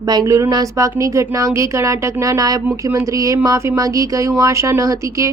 બેંગલુરુ નાસભાગની ઘટના અંગે કર્ણાટકના નાયબ મુખ્યમંત્રીએ માફી માંગી કહ્યું, આશા ન હતી કે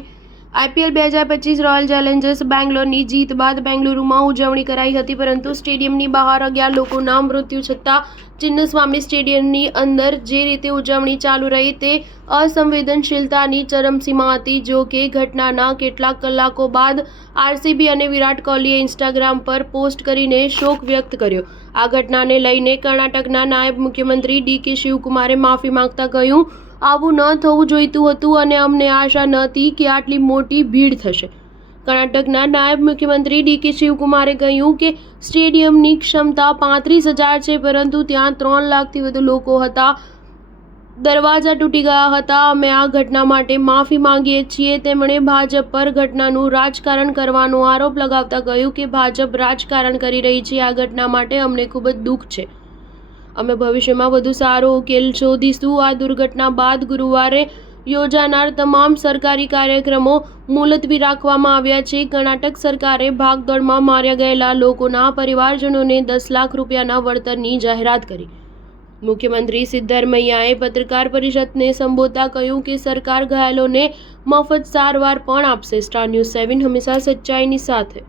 IPL 2025 રોયલ ચેલેન્જર્સ બેંગ્લોરની જીત બાદ બેંગલુરુમાં ઉજવણી કરાઈ હતી, પરંતુ સ્ટેડિયમની બહાર 11 લોકોના મૃત્યુ છતાં ચિન્નસ્વામી સ્ટેડિયમની અંદર જે રીતે ઉજવણી ચાલુ રહી તે અસંવેદનશીલતાની ચરમસીમા હતી। જો કે ઘટનાના કેટલાક કલાકો બાદ RCB અને વિરાટ કોહલીએ ઇન્સ્ટાગ્રામ પર પોસ્ટ કરીને શોક વ્યક્ત કર્યો। આ ઘટનાને લઈને કર્ણાટકના નાયબ મુખ્યમંત્રી DK શિવકુમારે માફી માંગતા કહ્યું, આવું ન થવું જોઈતું હતું અને અમને આશા નહોતી કે આટલી મોટી ભીડ થશે। કર્ણાટકના નાયબ મુખ્યમંત્રી DK શિવકુમારે કહ્યું કે સ્ટેડિયમની ક્ષમતા 35,000 છે, પરંતુ ત્યાં 3 લાખથી વધુ લોકો હતા। દરવાજા તૂટી ગયા હતા। અમે આ ઘટના માટે માફી માંગીએ છીએ। તેમણે ભાજપ પર ઘટનાનું રાજકારણ કરવાનો આરોપ લગાવતા કહ્યું કે ભાજપ રાજકારણ કરી રહી છે। આ ઘટના માટે અમને ખૂબ જ દુઃખ છે। અમે ભવિષ્યમાં વધુ સારો ઉકેલ શોધીશું। આ દુર્ઘટના બાદ ગુરુવારે યોજાનાર તમામ સરકારી કાર્યક્રમો મુલતવી રાખવામાં આવ્યા છે। કર્ણાટક સરકારે ભાગદોડમાં માર્યા ગયેલા લોકોના પરિવારજનોને 10 લાખ રૂપિયાના વળતરની જાહેરાત કરી। મુખ્યમંત્રી સિદ્ધારમૈયાએ પત્રકાર પરિષદને સંબોધતા કહ્યું કે સરકાર ઘાયલોને મફત સારવાર પણ આપશે। સ્ટાર ન્યૂઝ 7 હંમેશા સચ્ચાઈની સાથે।